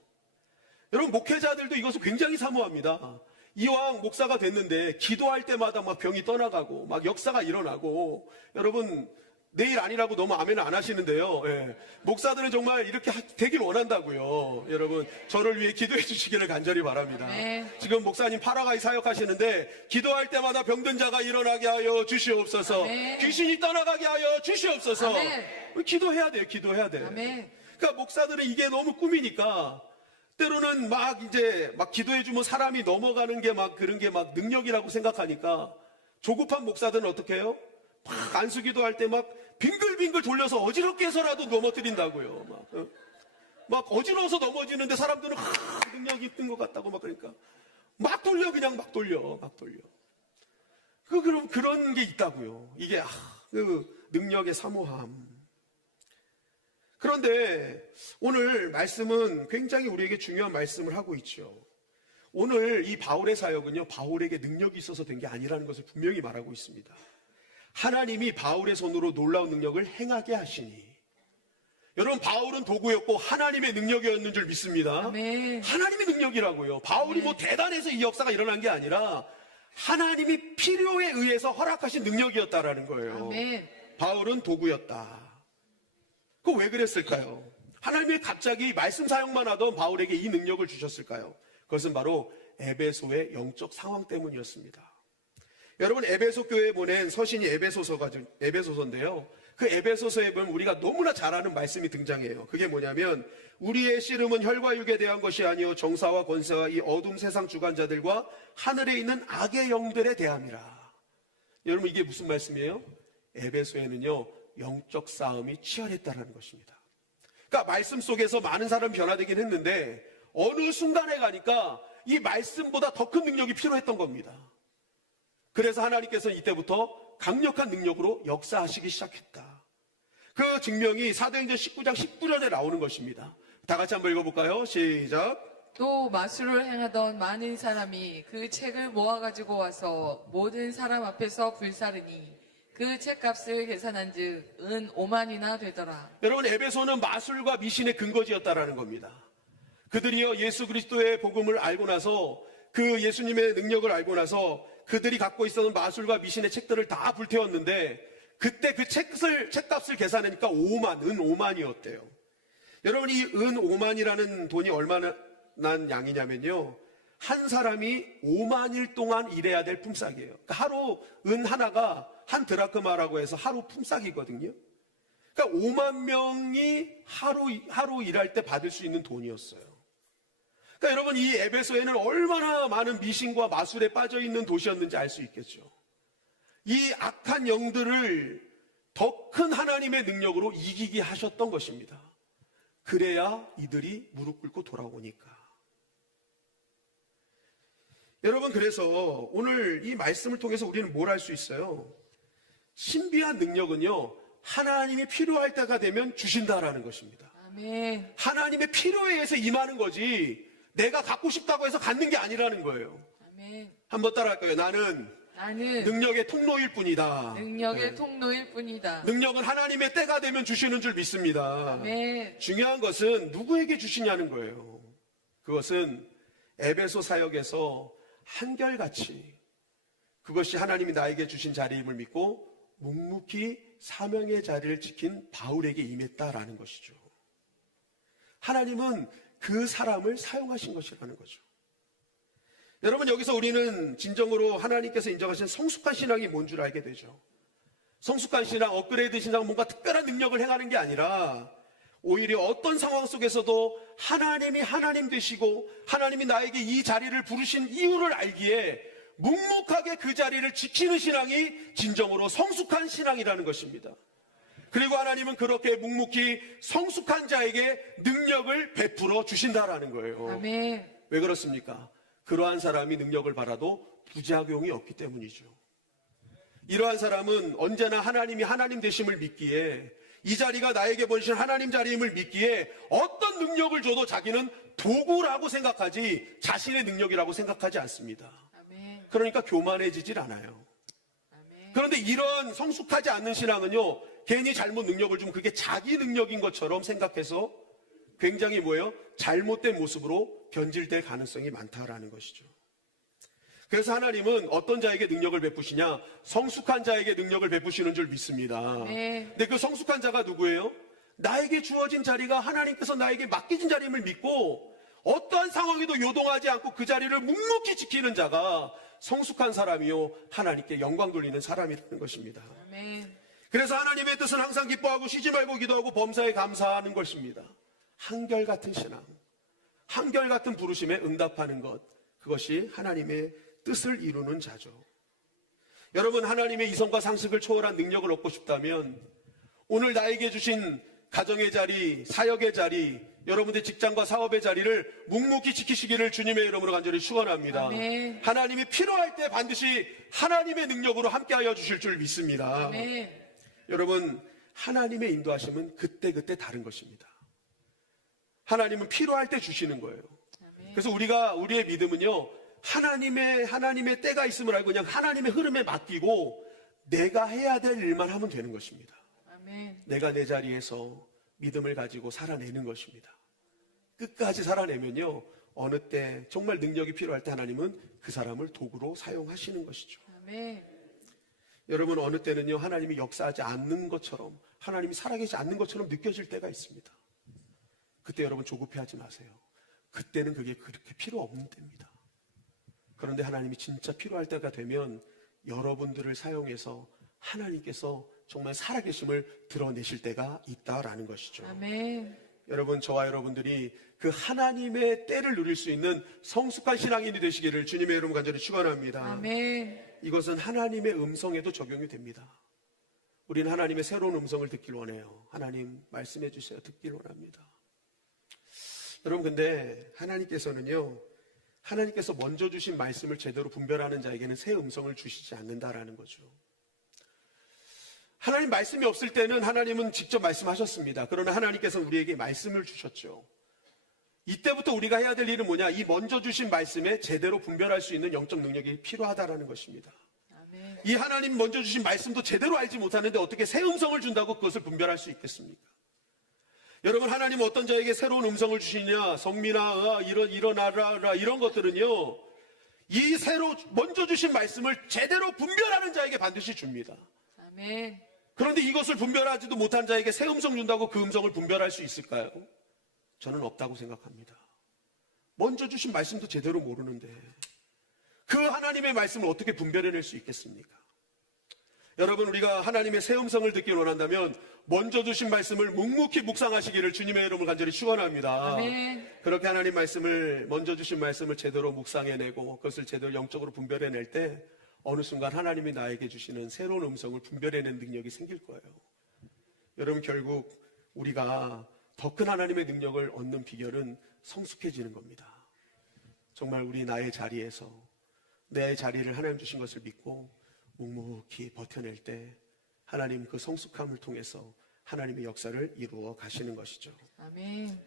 여러분, 목회자들도 이것을 굉장히 사모합니다. 이왕 목사가 됐는데 기도할 때마다 막 병이 떠나가고 막 역사가 일어나고, 여러분 내일 아니라고 너무 아멘을 안 하시는데요. 예. 목사들은 정말 이렇게 되길 원한다고요. 여러분, 저를 위해 기도해 주시기를 간절히 바랍니다. 네. 지금 목사님 파라과이 사역하시는데 기도할 때마다 병든 자가 일어나게 하여 주시옵소서. 아멘. 귀신이 떠나가게 하여 주시옵소서. 아멘. 기도해야 돼요. 기도해야 돼. 아멘. 그러니까 목사들은 이게 너무 꿈이니까 때로는 막 이제 막 기도해주면 사람이 넘어가는 게 막 그런 게 막 능력이라고 생각하니까 조급한 목사들은 어떻게 해요? 막 안수기도 할 때 막 빙글빙글 돌려서 어지럽게 해서라도 넘어뜨린다고요. 막 어지러워서 넘어지는데 사람들은 능력이 있는 것 같다고 막 그러니까 막 돌려 그냥 막 돌려. 그럼 그런 게 있다고요. 이게 그 능력의 사모함. 그런데 오늘 말씀은 굉장히 우리에게 중요한 말씀을 하고 있죠. 오늘 이 바울의 사역은요, 바울에게 능력이 있어서 된 게 아니라는 것을 분명히 말하고 있습니다. 하나님이 바울의 손으로 놀라운 능력을 행하게 하시니. 여러분, 바울은 도구였고 하나님의 능력이었는 줄 믿습니다. 아멘. 하나님의 능력이라고요. 바울이 뭐 대단해서 이 역사가 일어난 게 아니라 하나님이 필요에 의해서 허락하신 능력이었다라는 거예요. 아멘. 바울은 도구였다. 그거 왜 그랬을까요? 하나님이 갑자기 말씀 사용만 하던 바울에게 이 능력을 주셨을까요? 그것은 바로 에베소의 영적 상황 때문이었습니다. 여러분, 에베소 교회에 보낸 서신이 에베소서인데요. 그 에베소서에 보면 우리가 너무나 잘 아는 말씀이 등장해요. 그게 뭐냐면 우리의 씨름은 혈과 육에 대한 것이 아니요 정사와 권세와 이 어둠 세상 주관자들과 하늘에 있는 악의 영들에 대함이라. 여러분, 이게 무슨 말씀이에요? 에베소에는요, 영적 싸움이 치열했다는 것입니다. 그러니까 말씀 속에서 많은 사람이 변화되긴 했는데 어느 순간에 가니까 이 말씀보다 더 큰 능력이 필요했던 겁니다. 그래서 하나님께서는 이때부터 강력한 능력으로 역사하시기 시작했다. 그 증명이 사도행전 19장 19절에 나오는 것입니다. 다 같이 한번 읽어볼까요? 시작. 또 마술을 행하던 많은 사람이 그 책을 모아가지고 와서 모든 사람 앞에서 불사르니 그 책값을 계산한 즉 은 5만이나 되더라. 여러분, 에베소는 마술과 미신의 근거지였다라는 겁니다. 그들이요, 예수 그리스도의 복음을 알고 나서 그 예수님의 능력을 알고 나서 그들이 갖고 있었던 마술과 미신의 책들을 다 불태웠는데 그때 그 책값을 계산하니까 5만, 은 5만이었대요. 여러분, 이 은 5만이라는 돈이 얼마나 난 양이냐면요, 한 사람이 5만일 동안 일해야 될 품삯이에요. 그러니까 하루 은 하나가 한 드라크마라고 해서 하루 품삯이거든요. 그러니까 5만 명이 하루 일할 때 받을 수 있는 돈이었어요. 그러니까 여러분, 이 에베소에는 얼마나 많은 미신과 마술에 빠져 있는 도시였는지 알 수 있겠죠. 이 악한 영들을 더 큰 하나님의 능력으로 이기게 하셨던 것입니다. 그래야 이들이 무릎 꿇고 돌아오니까. 여러분, 그래서 오늘 이 말씀을 통해서 우리는 뭘 할 수 있어요? 신비한 능력은요, 하나님이 필요할 때가 되면 주신다라는 것입니다. 아멘. 하나님의 필요에 의해서 임하는 거지 내가 갖고 싶다고 해서 갖는 게 아니라는 거예요. 아멘. 한번 따라할까요? 나는 능력의 통로일 뿐이다. 능력의 통로일 뿐이다. 능력은 하나님의 때가 되면 주시는 줄 믿습니다. 아멘. 중요한 것은 누구에게 주시냐는 거예요. 그것은 에베소 사역에서 한결같이 그것이 하나님이 나에게 주신 자리임을 믿고 묵묵히 사명의 자리를 지킨 바울에게 임했다라는 것이죠. 하나님은 그 사람을 사용하신 것이라는 거죠. 여러분, 여기서 우리는 진정으로 하나님께서 인정하신 성숙한 신앙이 뭔 줄 알게 되죠. 성숙한 신앙, 업그레이드 신앙은 뭔가 특별한 능력을 행하는 게 아니라 오히려 어떤 상황 속에서도 하나님이 하나님 되시고 하나님이 나에게 이 자리를 부르신 이유를 알기에 묵묵하게 그 자리를 지키는 신앙이 진정으로 성숙한 신앙이라는 것입니다. 그리고 하나님은 그렇게 묵묵히 성숙한 자에게 능력을 베풀어 주신다라는 거예요. 아멘. 왜 그렇습니까? 그러한 사람이 능력을 받아도 부작용이 없기 때문이죠. 이러한 사람은 언제나 하나님이 하나님 되심을 믿기에, 이 자리가 나에게 보내신 하나님 자리임을 믿기에 어떤 능력을 줘도 자기는 도구라고 생각하지 자신의 능력이라고 생각하지 않습니다. 아멘. 그러니까 교만해지질 않아요. 아멘. 그런데 이런 성숙하지 않는 신앙은요, 괜히 잘못 능력을 주면 그게 자기 능력인 것처럼 생각해서 굉장히 잘못된 모습으로 변질될 가능성이 많다라는 것이죠. 그래서 하나님은 어떤 자에게 능력을 베푸시냐? 성숙한 자에게 능력을 베푸시는 줄 믿습니다. 네. 근데 그 성숙한 자가 누구예요? 나에게 주어진 자리가 하나님께서 나에게 맡기신 자리임을 믿고 어떠한 상황에도 요동하지 않고 그 자리를 묵묵히 지키는 자가 성숙한 사람이요 하나님께 영광 돌리는 사람이라는 것입니다. 아멘. 그래서 하나님의 뜻은 항상 기뻐하고 쉬지 말고 기도하고 범사에 감사하는 것입니다. 한결같은 신앙, 한결같은 부르심에 응답하는 것, 그것이 하나님의 뜻을 이루는 자죠. 여러분, 하나님의 이성과 상식을 초월한 능력을 얻고 싶다면 오늘 나에게 주신 가정의 자리, 사역의 자리, 여러분의 직장과 사업의 자리를 묵묵히 지키시기를 주님의 이름으로 간절히 축원합니다. 아멘. 하나님이 필요할 때 반드시 하나님의 능력으로 함께하여 주실 줄 믿습니다. 아멘. 여러분, 하나님의 인도하심은 그때그때 다른 것입니다. 하나님은 필요할 때 주시는 거예요. 아멘. 그래서 우리의 믿음은요, 하나님의 때가 있음을 알고 그냥 하나님의 흐름에 맡기고 내가 해야 될 일만 하면 되는 것입니다. 아멘. 내가 내 자리에서 믿음을 가지고 살아내는 것입니다. 끝까지 살아내면요, 어느 때 정말 능력이 필요할 때 하나님은 그 사람을 도구로 사용하시는 것이죠. 아멘. 여러분, 어느 때는요, 하나님이 역사하지 않는 것처럼, 하나님이 살아계시지 않는 것처럼 느껴질 때가 있습니다. 그때 여러분 조급해하지 마세요. 그때는 그게 그렇게 필요 없는 때입니다. 그런데 하나님이 진짜 필요할 때가 되면 여러분들을 사용해서 하나님께서 정말 살아계심을 드러내실 때가 있다라는 것이죠. 아멘. 여러분, 저와 여러분들이 그 하나님의 때를 누릴 수 있는 성숙한 신앙인이 되시기를 주님의 이름 간절히 축원합니다. 아멘. 이것은 하나님의 음성에도 적용이 됩니다. 우리는 하나님의 새로운 음성을 듣길 원해요. 하나님 말씀해 주세요. 듣길 원합니다. 여러분, 근데 하나님께서 먼저 주신 말씀을 제대로 분별하는 자에게는 새 음성을 주시지 않는다라는 거죠. 하나님 말씀이 없을 때는 하나님은 직접 말씀하셨습니다. 그러나 하나님께서는 우리에게 말씀을 주셨죠. 이때부터 우리가 해야 될 일은 뭐냐? 이 먼저 주신 말씀에 제대로 분별할 수 있는 영적 능력이 필요하다라는 것입니다. 아멘. 이 하나님 먼저 주신 말씀도 제대로 알지 못하는데 어떻게 새 음성을 준다고 그것을 분별할 수 있겠습니까? 여러분, 하나님은 어떤 자에게 새로운 음성을 주시냐? 성민아, 일어나라, 이런 것들은요, 이 먼저 주신 말씀을 제대로 분별하는 자에게 반드시 줍니다. 아멘. 그런데 이것을 분별하지도 못한 자에게 새 음성 준다고 그 음성을 분별할 수 있을까요? 저는 없다고 생각합니다. 먼저 주신 말씀도 제대로 모르는데 그 하나님의 말씀을 어떻게 분별해낼 수 있겠습니까? 여러분, 우리가 하나님의 새 음성을 듣기 원한다면 먼저 주신 말씀을 묵묵히 묵상하시기를 주님의 이름으로 간절히 축원합니다. 아멘. 그렇게 하나님 말씀을, 먼저 주신 말씀을 제대로 묵상해내고 그것을 제대로 영적으로 분별해낼 때 어느 순간 하나님이 나에게 주시는 새로운 음성을 분별해내는 능력이 생길 거예요. 여러분, 결국 우리가 더 큰 하나님의 능력을 얻는 비결은 성숙해지는 겁니다. 정말 나의 자리에서 내 자리를 하나님 주신 것을 믿고 묵묵히 버텨낼 때 하나님 그 성숙함을 통해서 하나님의 역사를 이루어 가시는 것이죠. 아멘.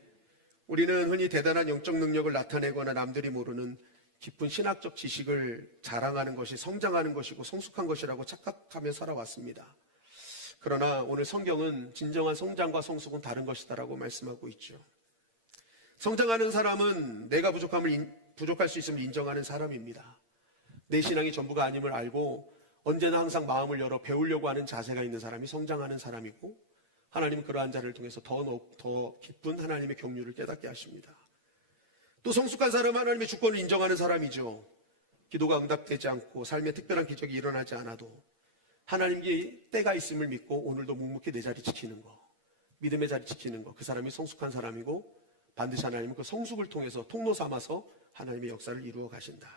우리는 흔히 대단한 영적 능력을 나타내거나 남들이 모르는 깊은 신학적 지식을 자랑하는 것이 성장하는 것이고 성숙한 것이라고 착각하며 살아왔습니다. 그러나 오늘 성경은 진정한 성장과 성숙은 다른 것이다라고 말씀하고 있죠. 성장하는 사람은 내가 부족할 수 있음을 인정하는 사람입니다. 내 신앙이 전부가 아님을 알고 언제나 항상 마음을 열어 배우려고 하는 자세가 있는 사람이 성장하는 사람이고, 하나님은 그러한 자를 통해서 더 깊은 하나님의 경륜을 깨닫게 하십니다. 또 성숙한 사람은 하나님의 주권을 인정하는 사람이죠. 기도가 응답되지 않고 삶에 특별한 기적이 일어나지 않아도 하나님께 때가 있음을 믿고 오늘도 묵묵히 내 자리 지키는 거, 믿음의 자리 지키는 거, 그 사람이 성숙한 사람이고 반드시 하나님은 그 성숙을 통해서 통로 삼아서 하나님의 역사를 이루어 가신다.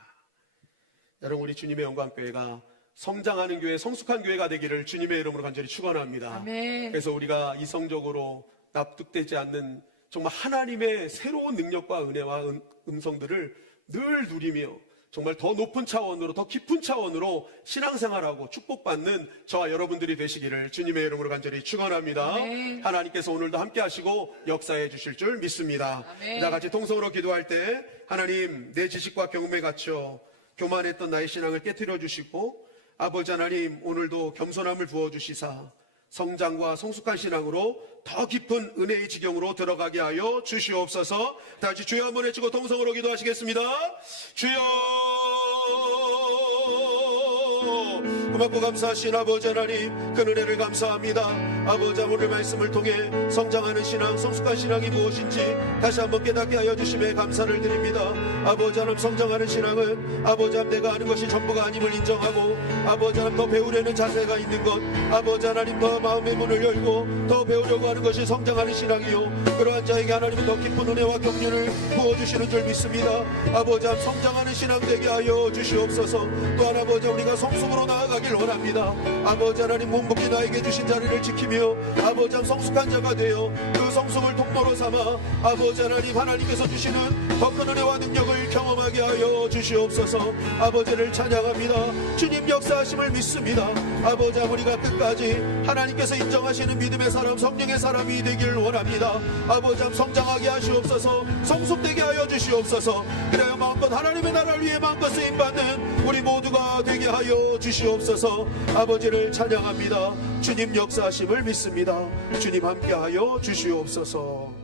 여러분, 우리 주님의 영광교회가 성장하는 교회, 성숙한 교회가 되기를 주님의 이름으로 간절히 축원합니다. 아멘. 그래서 우리가 이성적으로 납득되지 않는 정말 하나님의 새로운 능력과 은혜와 음성들을 늘 누리며 정말 더 높은 차원으로, 더 깊은 차원으로 신앙생활하고 축복받는 저와 여러분들이 되시기를 주님의 이름으로 간절히 축원합니다. 아멘. 하나님께서 오늘도 함께 하시고 역사해 주실 줄 믿습니다. 아멘. 다 같이 통성으로 기도할 때 하나님, 내 지식과 경험에 갇혀 교만했던 나의 신앙을 깨트려 주시고, 아버지 하나님, 오늘도 겸손함을 부어주시사 성장과 성숙한 신앙으로 더 깊은 은혜의 지경으로 들어가게 하여 주시옵소서. 다시 주여 한번 외치고 통성으로 기도하시겠습니다. 주여 고맙고 감사하신 아버지 하나님, 그 은혜를 감사합니다. 아버지, 오늘 말씀을 통해 성장하는 신앙, 성숙한 신앙이 무엇인지 다시 한번 깨닫게 하여 주심에 감사를 드립니다. 아버지 하나님, 성장하는 신앙은 아버지 하나님 내가 아는 것이 전부가 아님을 인정하고, 아버지 하나님 더 배우려는 자세가 있는 것, 아버지 하나님 더 마음의 문을 열고 더 배우려고 하는 것이 성장하는 신앙이요, 그러한 자에게 하나님은 더 깊은 은혜와 격려를 부어주시는 줄 믿습니다. 아버지 하나님, 성장하는 신앙 되게 하여 주시옵소서. 또한 아버지, 우리가 성숙으로 나아가길 원합니다. 아버지 하나님, 묵묵히 나에게 주신 자리를 지키며 아버지 하나님 성숙한 자가 되어 그 성숙을 통로로 삼아 아버지 하나님께서 주시는 더 큰 은혜와 능력을 경험하게 하여 주시옵소서. 아버지를 찬양합니다. 주님 역사하심을 믿습니다. 아버지, 우리가 끝까지 하나님께서 인정하시는 믿음의 사람, 성령의 사람이 되길 원합니다. 아버지, 성장하게 하시옵소서. 성숙되게 하여 주시옵소서. 그래야 마음껏 하나님의 나라를 위해 마음껏 쓰임받는 우리 모두가 되게 하여 주시옵소서. 아버지를 찬양합니다. 주님 역사하심을 믿습니다. 주님 함께하여 주시옵소서.